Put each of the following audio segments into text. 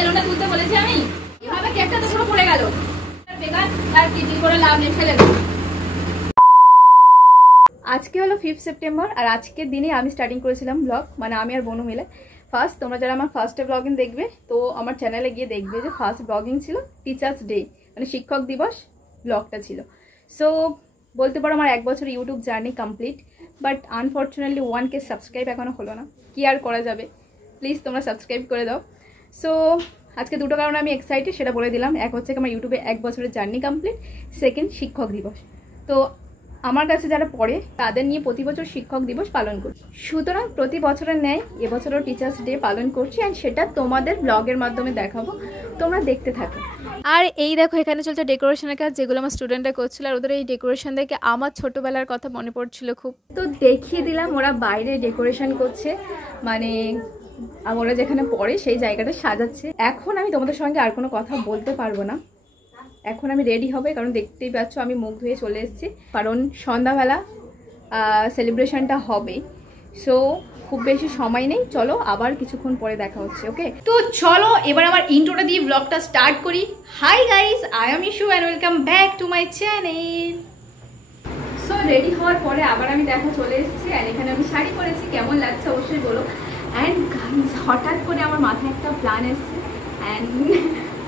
বেলুনটা তুলতে বলেছি আমি। এভাবে কেকটা তো পুরো পড়ে গেল, বেকার, আর কি করে লাভ নেই, ফেলে দেবো। আজকে হলো 5 সেপ্টেম্বর আর আজকের দিনে আমি স্টার্টিং করেছিলাম ব্লগ, মানে আমি আর বনু মিলে। ফার্স্ট তোমরা যারা আমার ফার্স্টে ব্লগিং দেখবে তো আমার চ্যানেলে গিয়ে দেখবে যে ফার্স্ট ব্লগিং ছিল টিচার্স ডে, মানে শিক্ষক দিবস ব্লগটা ছিল। সো বলতে পারো আমার 1 বছর YouTube journey complete, but unfortunately 1K subscribe এখনও হলো না। কি আর করা যাবে, প্লিজ তোমরা সাবস্ক্রাইব করে দাও। সো আজকে দুটো কারণে আমি এক্সাইটেড, সেটা বলে দিলাম। এক হচ্ছে আমার ইউটিউবে 1 বছরের জার্নি কমপ্লিট, সেকেন্ড শিক্ষক দিবস। তো আমার কাছে যারা পড়ে তাদের নিয়ে প্রতি বছর শিক্ষক দিবস পালন করছি, সুতরাং প্রতি বছরের ন্যায় এবছরও টিচার্স ডে পালন করছি, অ্যান্ড সেটা তোমাদের ব্লগের মাধ্যমে দেখাবো, তোমরা দেখতে থাকো। আর এই দেখো এখানে চলছে ডেকোরেশনের কাজ, যেগুলো আমার স্টুডেন্টরা করছিল, আর ওদের এই ডেকোরেশন দেখে আমার ছোটবেলার কথা মনে পড়ছিল খুব। তো দেখিয়ে দিলাম ওরা বাইরে ডেকোরেশন করছে, মানে ওরা যেখানে পড়ে সেই জায়গাটা সাজাচ্ছে। এখন আমি তোমাদের সঙ্গে আর কোনো কথা বলতে পারবো না, এখন আমি রেডি হবে, কারণ দেখতেই পাচ্ছ আমি মুখ ধুয়ে চলে এসেছি, কারণ সন্ধ্যাবেলা সেলিব্রেশনটা হবে। সো খুব বেশি সময় নেই, চলো আবার কিছুক্ষণ পরে দেখা হচ্ছে। ওকে, তো চলো এবার আমার ইন্ট্রোটা দিয়ে ব্লগটা স্টার্ট করি। Hi guys, I am Ishu and welcome back to my channel. So ready হওয়ার পরে আবার আমি দেখা চলে এসেছি, অ্যান্ড এখানে আমি শাড়ি পরেছি, কেমন লাগছে অবশ্যই বলো। অ্যান্ড গাইস হঠাৎ করে আমার মাথায় একটা প্ল্যান এসছে, অ্যান্ড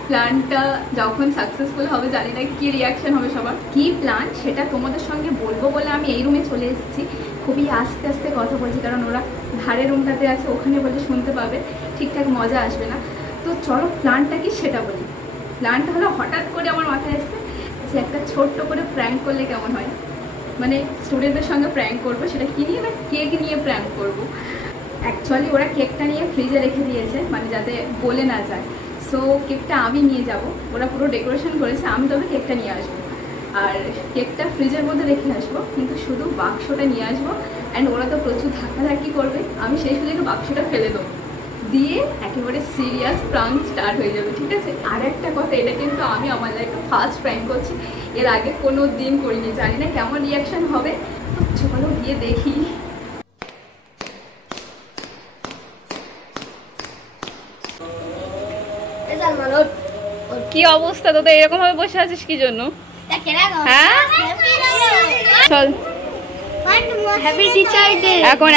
প্ল্যানটা যখন সাকসেসফুল হবে জানি না কি রিয়াকশন হবে সবার। কি প্ল্যান সেটা তোমাদের সঙ্গে বলবো বলে আমি এই রুমে চলে এসেছি। খুবই আস্তে আস্তে কথা বলছি, কারণ ওরা ধারে রুমটাতে আছে, ওখানে বলে শুনতে পাবে, ঠিকঠাক মজা আসবে না। তো চলো প্ল্যানটা কি সেটা বলি। প্ল্যানটা হলো হঠাৎ করে আমার মাথায় এসছে যে একটা ছোট্ট করে প্র্যাঙ্ক করলে কেমন হয়, মানে স্টুডেন্টদের সঙ্গে প্র্যাঙ্ক করবো। সেটা কি নিয়ে, না কেক নিয়ে প্র্যাঙ্ক করবো। অ্যাকচুয়ালি ওরা কেকটা নিয়ে ফ্রিজে রেখে দিয়েছে, মানে যাতে বলে না যায়। সো কেকটা আমি নিয়ে যাব, ওরা পুরো ডেকোরেশন করেছে, আমি তবে কেকটা নিয়ে আসবো। আর কেকটা ফ্রিজের মধ্যে রেখে আসবো, কিন্তু শুধু বাক্সটা নিয়ে আসবো। অ্যান্ড ওরা তো প্রচুর ধাক্কাধাক্কি করবে, আমি সেই সুযোগে বাক্সটা ফেলে দেবো, দিয়ে একেবারে সিরিয়াস প্র্যাঙ্ক স্টার্ট হয়ে যাবে, ঠিক আছে। আর একটা কথা, এটা কিন্তু আমি আমার লাইফে ফার্স্ট প্র্যাঙ্ক করছি, এর আগে কোনো দিন করিনি, জানি না কেমন রিয়াকশান হবে। তো চলো গিয়ে দেখি। কি অবস্থা তোদের, এরকম ভাবে বসে আছিস কি জন্য?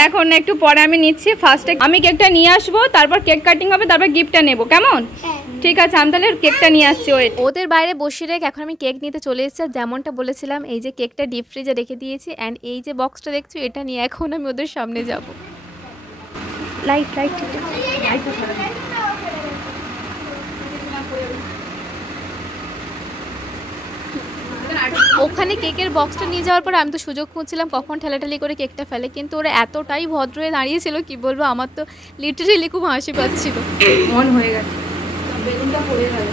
এখন একটু পরে আমি নিচ্ছি, ফার্স্টে আমি কেকটা নিয়ে আসবো, তারপর কেক কাটিং হবে, তারপর গিফটটা নেবো, কেমন? ঠিক আছে, আমি তাহলে কেকটা নিয়ে আসছি। ওদের বাইরে বসিয়ে রেখে এখন আমি কেক নিতে চলে এসেছি। যেমনটা বলেছিলাম, এই যে কেকটা ডিপ ফ্রিজে রেখে দিয়েছি, অ্যান্ড এই যে বক্সটা দেখছো, এটা নিয়ে এখন আমি ওদের সামনে যাব। লাইট লাইট ঠিক আছে, ওখানে কেকের বক্সটা নিয়ে যাওয়ার পর আমি তো সুযোগ খুঁজছিলাম কখন ঠেলাঠালি করে কেকটা ফেলে, কিন্তু ওরা এতটাই ভদ্র হয়ে দাঁড়িয়েছিল, কি বলবো, আমার তো লিটারেলি খুব হাসি পাচ্ছিল। মন হয়ে গেছে, বেলুনটা পড়ে গেল।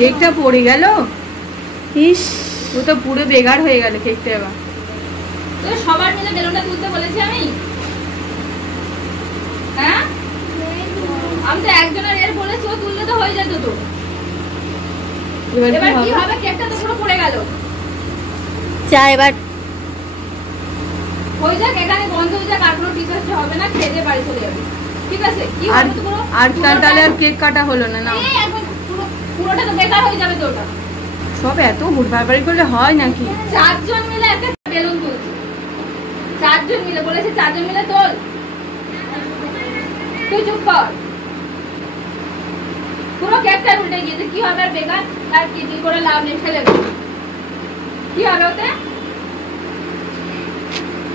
কেকটা পড়ে গেল, ইস, ও তো পুরো বেগার হয়ে গেল কেকটা। এবার তো সবার মিলে বেলুনটা তুলতে বলেছি আমি, হ্যাঁ আমি তো একজনের এর বলেছি, ও তুললে তো হয়ে যেত। তো এবার কি হবে, কেকটা তো পুরো পড়ে গেল। চা এবার হয়ে যাক, এখানে বন্ধ হয়ে যাক, আর কোনো টিচার্স হবে না, খেয়ে দিয়ে বাড়ি চলে যাবে, ঠিক আছে। কি হবে তো পুরো, আর তাহলে আর কেক কাটা হলো না, না পুরোটা তো বেকার হয়ে যাবে। তো ওটা সব এত হুড়বাড়ি করলে হয় নাকি? 4 জন মিলে একটা বেলুন তুলছি, 4 জন মিলে বলেছে, 4 জন মিলে তোল। তুই চুপ কর, পুরো কেকটা উল্টে গিয়েছে, কি হবে আর বেকার, আর কি করে লাভ নেই, ফেলে দেবো। কি হবে ওতে,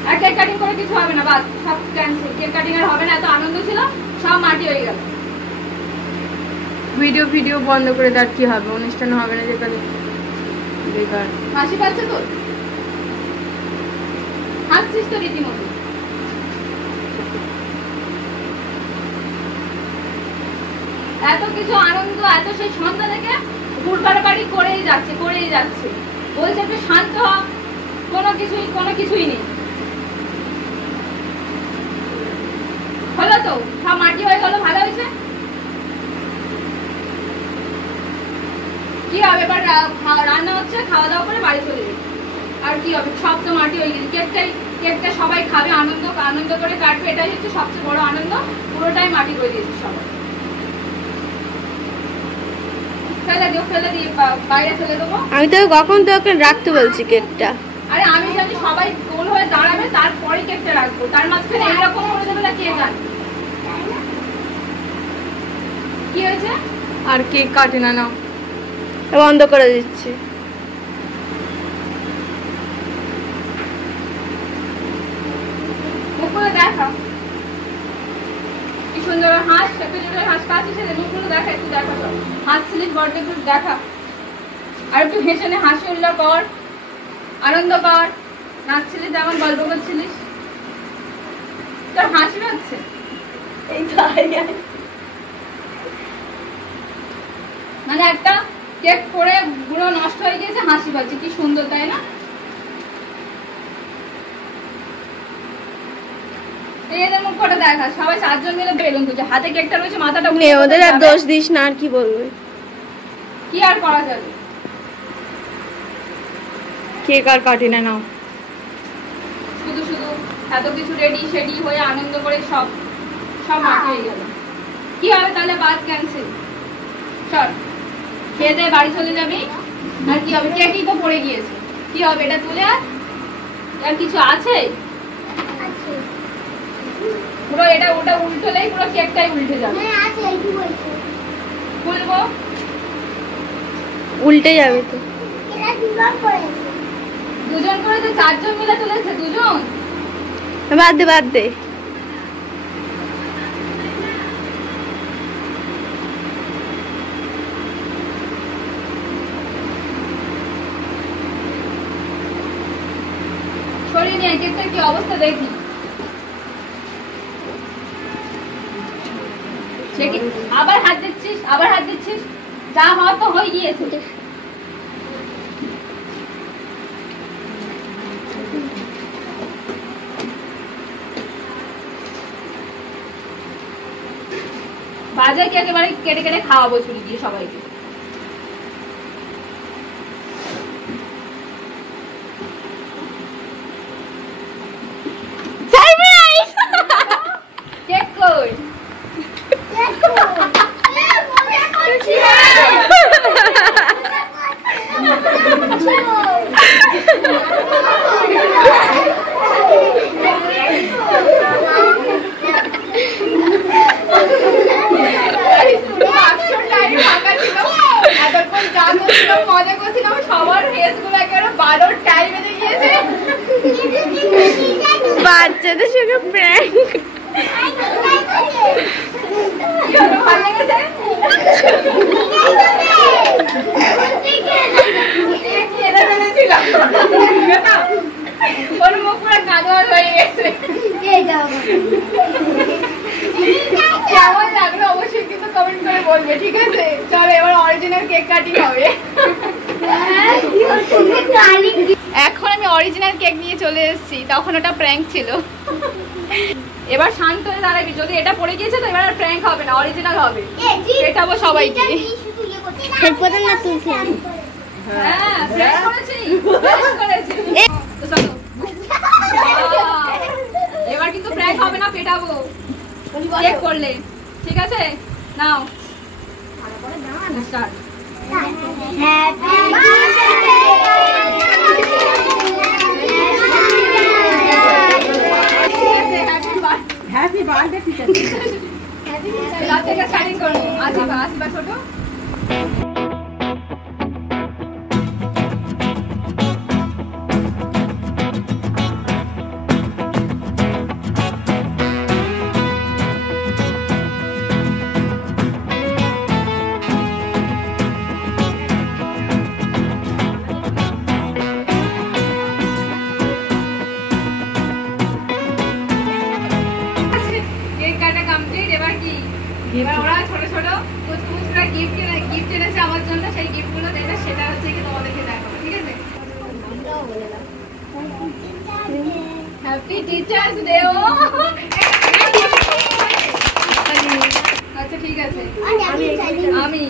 আর কেক কাটিং করে কিছু হবে না, বাস সব ক্যান্সেল, কেক কাটিং আর হবে না। এত আনন্দ ছিল, সব মাটি হয়ে গেল। ভিডিও বন্ধ করে দেওয়ার কি হবে, অনুষ্ঠান হবে না যেখানে, বেকার। হাসি পাচ্ছে তোর, হাসছিস তো রীতিমতো। এত কিছু আনন্দ, এত সেই সন্ধ্যা থেকে ঘুরপাড়াপাড়ি করেই যাচ্ছে বলছে একটু শান্ত হ, কোনো কিছুই নেই। হলো তো, সব মাটি হয়ে গেল, ভালো হয়েছে। কি হবে এবার, রান্না হচ্ছে, খাওয়া দাওয়া করে বাড়ি চলে যাবে, আর কি হবে, সব তো মাটি হয়ে গেছে। কেকটা সবাই খাবে, আনন্দ আনন্দ করে কাটবে, এটাই হচ্ছে সবচেয়ে বড় আনন্দ। পুরোটাই মাটি করে দিয়েছে সবাই। ফেলে দিও, ফেলে দিয়ে বাইরে ফেলে দেবো। আমি তো কখন তোকে রাখতে বলছি কেকটা। আরে আমি জানি সবাই গোল হয়ে দাঁড়াবে, তারপরে কেকটা রাখবো, তার মাঝখানে এরকম করে দেবে না কেক আর কি হয়েছে। আর কেক কাটে না, নাও বন্ধ করে দিচ্ছি। মুখগুলো দেখা কি সুন্দর হাঁস, একটা জোরে হাঁস কাছে সেটা মুখগুলো দেখা, একটু দেখা সব হাসছিলিস বড্ড, একটু দেখা আর একটু হেসে নে, হাসি উল্লাস কর, আনন্দ কর, নাচছিলিস যেমন গল্প করছিলিস, তোর হাসি পাচ্ছে। মানে একটা কেক করে পুরো নষ্ট হয়ে গেছে, হাসি পাচ্ছে, কি সুন্দর তাই না? এদের মুখ ফটো দেখা, সবাই 4 জন মিলে বেলুন তুলছে, হাতে কেকটা রয়েছে, মাথাটা ওদের আর দোষ দিস না, আর কি বলবো, কি আর করা যাবে। কেক আর কাটে না, নাও। শুধু শুধু এত কিছু রেডি শেডি হয়ে আনন্দ করে সব মাটি হয়ে গেল, কি হবে তাহলে? বাদ ক্যান্সেল, চল খেয়ে দিয়ে বাড়ি চলে যাবি। আর কি হবে, কেকই তো পড়ে গিয়েছে, কি হবে এটা তুলে? আর কিছু আছে? পুরো এটা ওটা উল্টোলেই পুরো কেকটাই উল্টে যাবে। খুলবো, উল্টে যাবে তো। দুজন করে তো 4 জন মিলে তুলেছে, দুজন। বাদ দে, বাদ দে। সরিয়ে নিয়ে কেকটার কি অবস্থা দেখি। আবার হাত দিচ্ছিস, আবার হাত দিচ্ছিস, যা হওয়ার তো হয়ে গিয়েছে। বাজারকে একেবারে কেটে কেটে খাওয়াবো ছুরি দিয়ে সবাইকে। কেক কই? মজা করছিলাম, সবার ফেস গুলো একেবারে 12র টাইম বেজে গিয়েছে। বাচ্চাদের সঙ্গে প্র্যাঙ্ক। ভালো লেগেছে? ওর মুখ পুরো কাদোয়ার হয়ে গেছে। কেমন লাগলো অবশ্যই কিন্তু কমেন্ট করে বলবে, ঠিক আছে? চলো এবার অরিজিনাল কেক কাটিং হবে। এখন আমি অরিজিনাল কেক নিয়ে চলে এসেছি, তখন ওটা প্র্যাঙ্ক ছিল। এবার শান্ত হয়ে দাঁড়াবি, যদি এটা পড়ে গিয়েছে তো এবার আর প্র্যাঙ্ক হবে না, অরিজিনাল হবে। এটাবো সবাইকে। হ্যাঁ, প্র্যাঙ্ক করেছি, প্র্যাঙ্ক করেছি। তো চলো এবার কিন্তু প্র্যাঙ্ক হবে না, পেটাবো কেক করলে, ঠিক আছে? নাও স্টার্ট। Happy birthday teacher. রাত থেকে স্টার্টিং করবো। আসিবা, আসিবা ছোট। এবার ওরা ছোট ছোট কুচকুচরা গিফট এনেছে আমার জন্য, সেই গিফট গুলো দেবে, সেটা হচ্ছে কি তোমাদেরকে দেখাবো, ঠিক আছে? Happy teachers day. ও আচ্ছা ঠিক আছে, আমি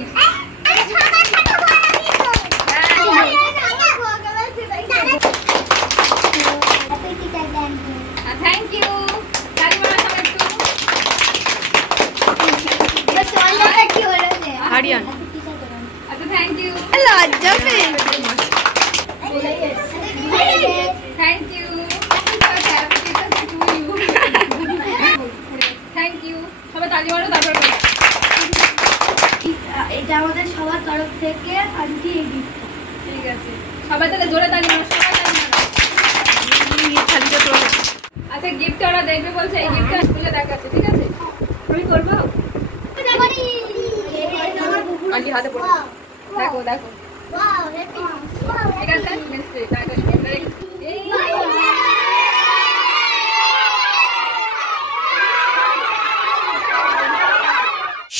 বন্ধুরা দেখবে বলছে এই গিফটটা খুলে দেখাচ্ছে, ঠিক আছে? তুমি করবো? আন্টি হাতে পড়বে, দেখো দেখো, ঠিক আছে?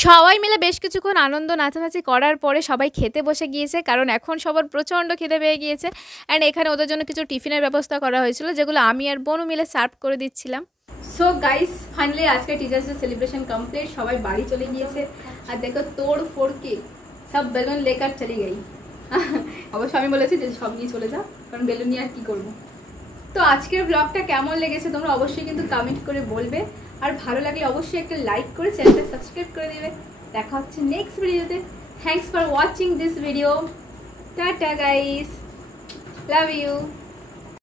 সবাই মিলে বেশ কিছুক্ষণ আনন্দ নাচানাচি করার পরে সবাই খেতে বসে গিয়েছে, কারণ এখন সবার প্রচণ্ড খিদে পেয়ে গিয়েছে। অ্যান্ড এখানে ওদের জন্য কিছু টিফিনের ব্যবস্থা করা হয়েছিল, যেগুলো আমি আর বনু মিলে সার্ভ করে দিচ্ছিলাম। সো গাইস, ফাইনালি আজকে টিচার্স ডে সেলিব্রেশন কমপ্লিট, সবাই বাড়ি চলে গিয়েছে। আর দেখো তোড় ফোড় কে সব বেলুন লেকার চলে গেই। অবশ্য আমি বলেছি যে সব নিয়ে চলে যাও, কারণ বেলুন নিয়ে আর কি করবো। তো আজকের ব্লগটা কেমন লেগেছে তোমরা অবশ্যই কিন্তু কমেন্ট করে বলবে, আর ভালো লাগলে অবশ্যই একটা লাইক করে চ্যানেলটা সাবস্ক্রাইব করে দেবে। দেখা হচ্ছে নেক্সট ভিডিওতে। Thanks for watching this video. Ta ta guys, love you.